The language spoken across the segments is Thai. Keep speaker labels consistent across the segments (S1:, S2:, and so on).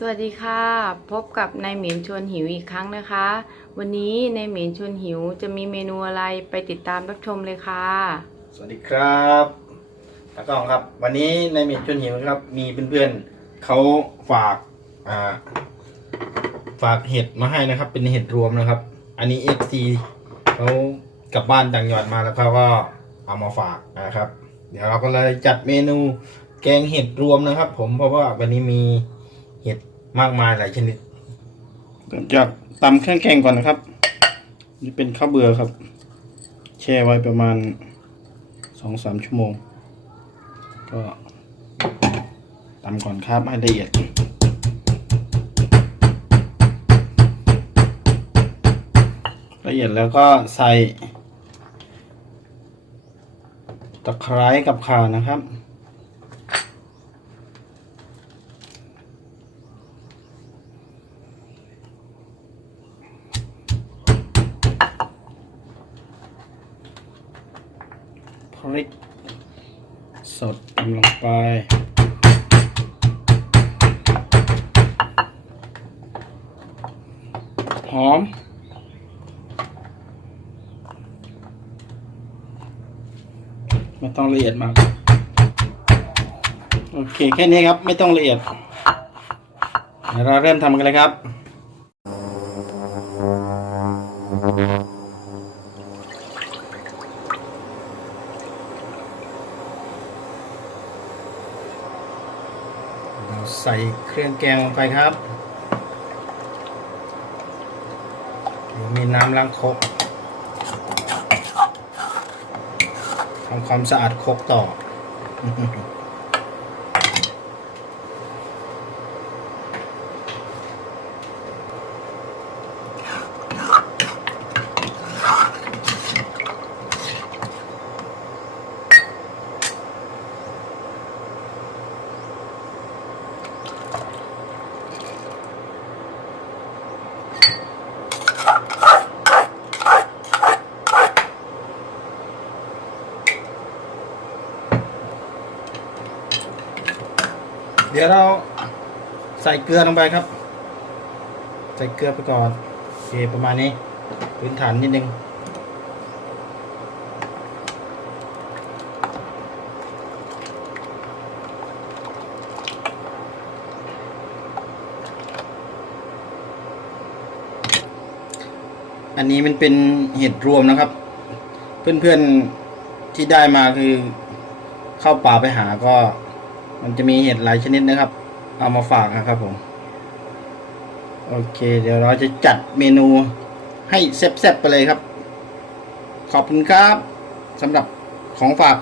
S1: สวัสดีค่ะ พบกับนายเหมียนชวนหิวอีกครั้งนะคะ วันนี้นายเหมียนชวนหิวจะมีเมนูอะไรไปติดตามรับชมเลยค่ะ
S2: สวัสดีครับตากล้องครับ วันนี้ในเหมียนชวนหิวครับ มีเพื่อนๆเขาฝากอ่าฝากเห็ดมาให้นะครับ เป็นเห็ดรวมนะครับ อันนี้ FC เขากลับบ้านต่างจังหวัดมาแล้วเขาก็เอามาฝากนะครับ เดี๋ยวเราก็เลยจัดเมนูแกงเห็ดรวมนะครับ ผมเพราะว่าวันนี้มีเห็ด มากมายหลายชนิดเริ่มจากตำเครื่องแกงก่อนนะครับ นี่เป็นข้าวเบื่อครับ แช่ไว้ประมาณสองสามชั่วโมง ก็ตำก่อนครับให้ละเอียดละเอียดแล้วก็ใส่ตะไคร้กับข่านะครับ พริก สดตำลงไป หอม ไม่ต้องละเอียดมาก โอเค แค่นี้ครับ ไม่ต้องละเอียด เราเริ่มทำกันเลยครับ ใส่เครื่องแกงลงไปครับ มีน้ำล้างครกทำความสะอาดครกต่อ เดี๋ยวเราใส่เกลือลงไปครับ ใส่เกลือไปก่อนโอเคประมาณนี้ พื้นฐานนิดนึง อันนี้มันเป็นเห็ดรวมนะครับ เพื่อนๆที่ได้มาคือเข้าป่าไปหาก็ มันจะมีเห็ดหลายชนิดนะครับ เอามาฝากนะครับผมโอเค เดี๋ยวเราจะจัดเมนูให้แซ่บๆไปเลยครับ ขอบคุณครับสำหรับของฝาก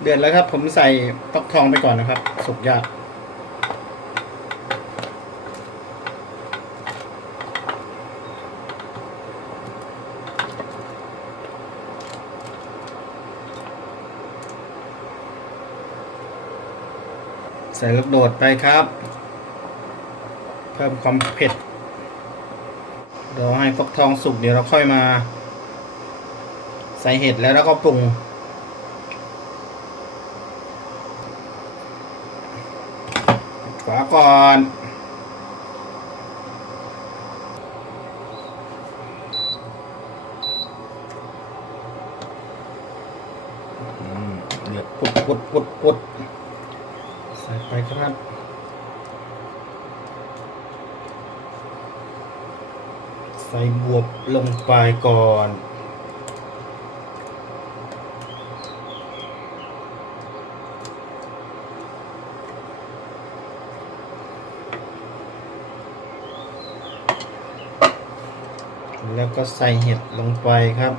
S2: เดือดแล้วครับ ผมใส่ฟักทองไปก่อนนะครับ สุกยาก ใส่ลูกโดดไปครับ เพิ่มความเผ็ด เดี๋ยวให้ฟักทองสุกเดี๋ยวเราค่อยมา ใส่เห็ดแล้วแล้วก็ปรุงฝาก่อนอืมเดือดปุดปุดปุดปุด ไปครับใส่บวบลงไปก่อน แล้วก็ใส่เห็ดลงไปครับ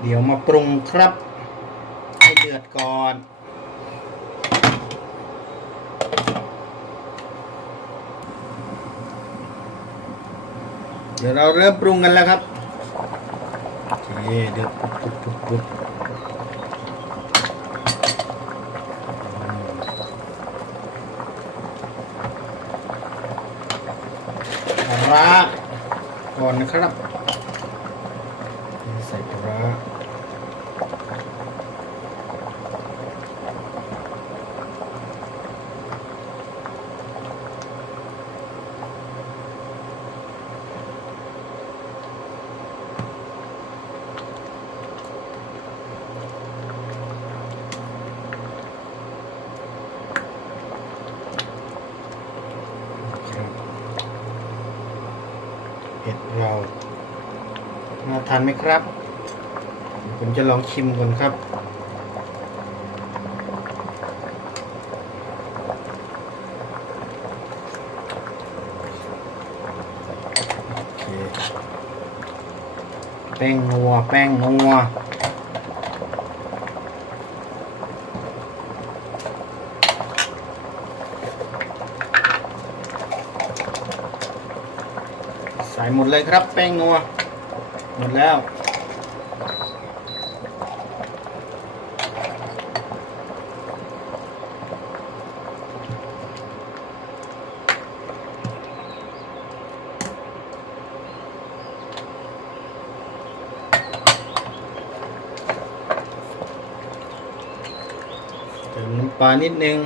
S2: เดี๋ยวมาปรุงครับ ให้เดือดก่อน เดี๋ยวเราเริ่มปรุงกันแล้วครับโอเคเดือดปุ๊บปุ๊บปุ๊บปลาก่อนนะครับ เราน่าทานไหมครับ ผมจะลองชิมก่อนครับ แป้งนัว แป้งนัว ใส่หมดเลยครับ แป้งนัว หมดแล้ว เติมน้ำปลานิดนึง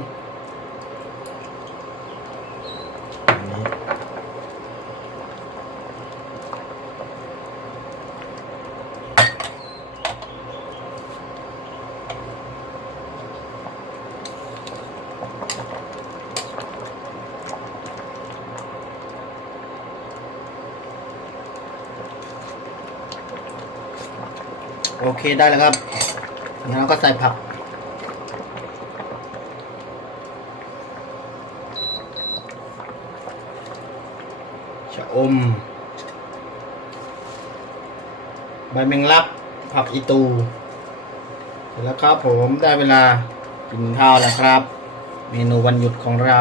S2: โอเคได้แล้วครับงั้นเราก็ใส่ผัก ชะอม ใบแมงลักผักอีตู เสร็จแล้วครับผมได้เวลากินข้าวแล้วครับ เมนูวันหยุดของเรา